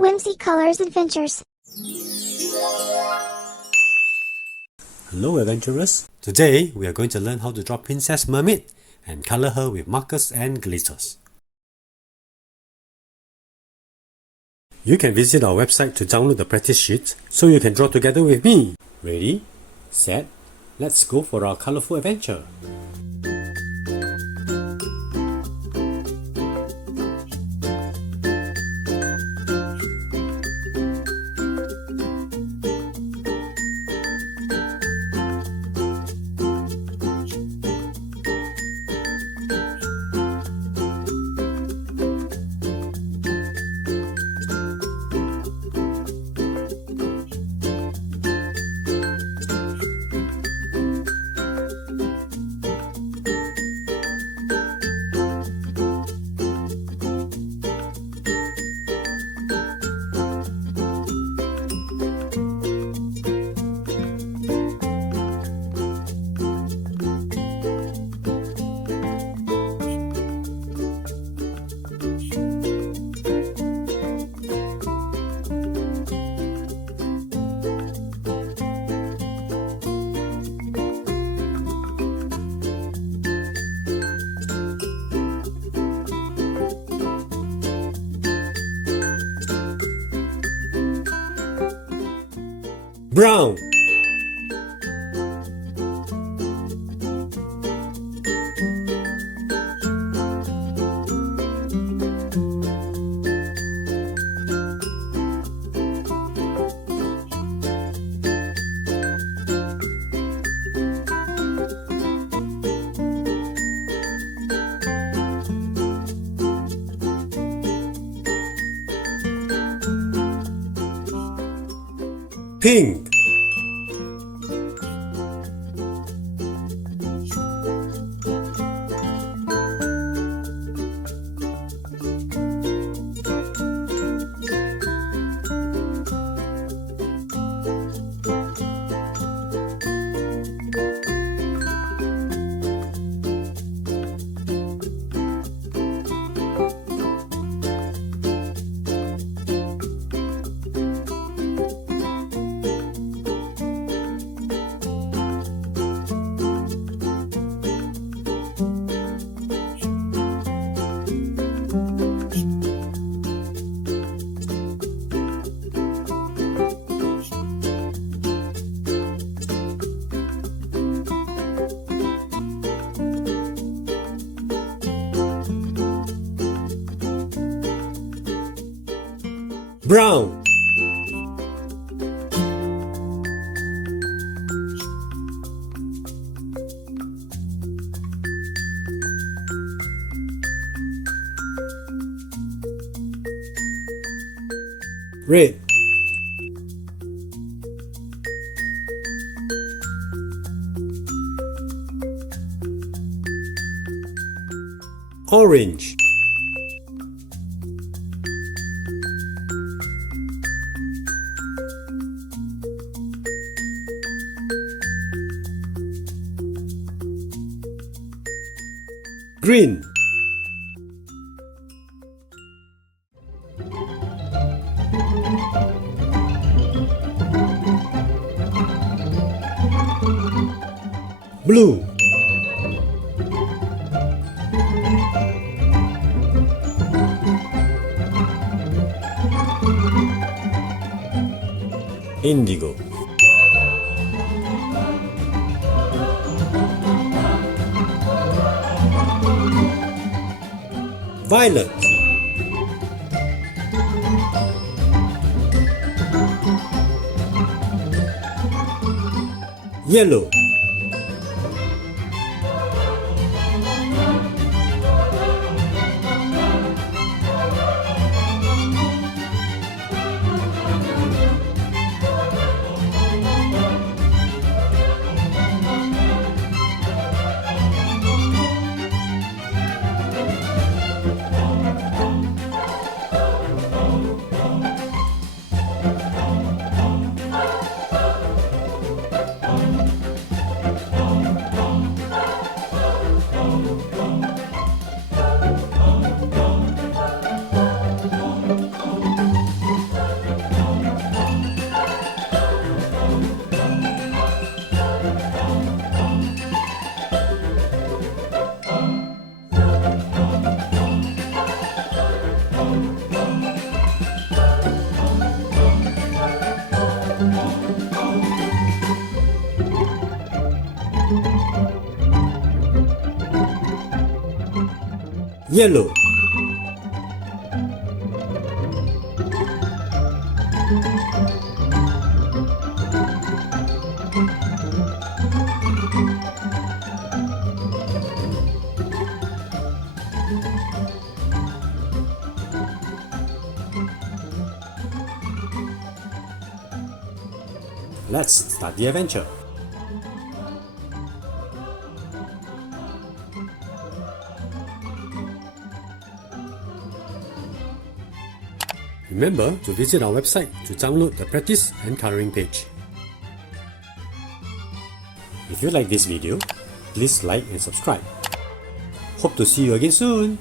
Whimsy Colors Adventures. Hello adventurers! Today we are going to learn how to draw Princess Mermaid and color her with markers and glitters. You can visit our website to download the practice sheet so you can draw together with me. Ready? Set? Let's go for our colorful adventure! Brown. Pink. Brown. Red. Orange. Green. Blue. Indigo. Violet. Yellow. yellow. Let's start the adventure. Remember to visit our website to download the practice and coloring page. If you like this video, please like and subscribe. Hope to see you again soon.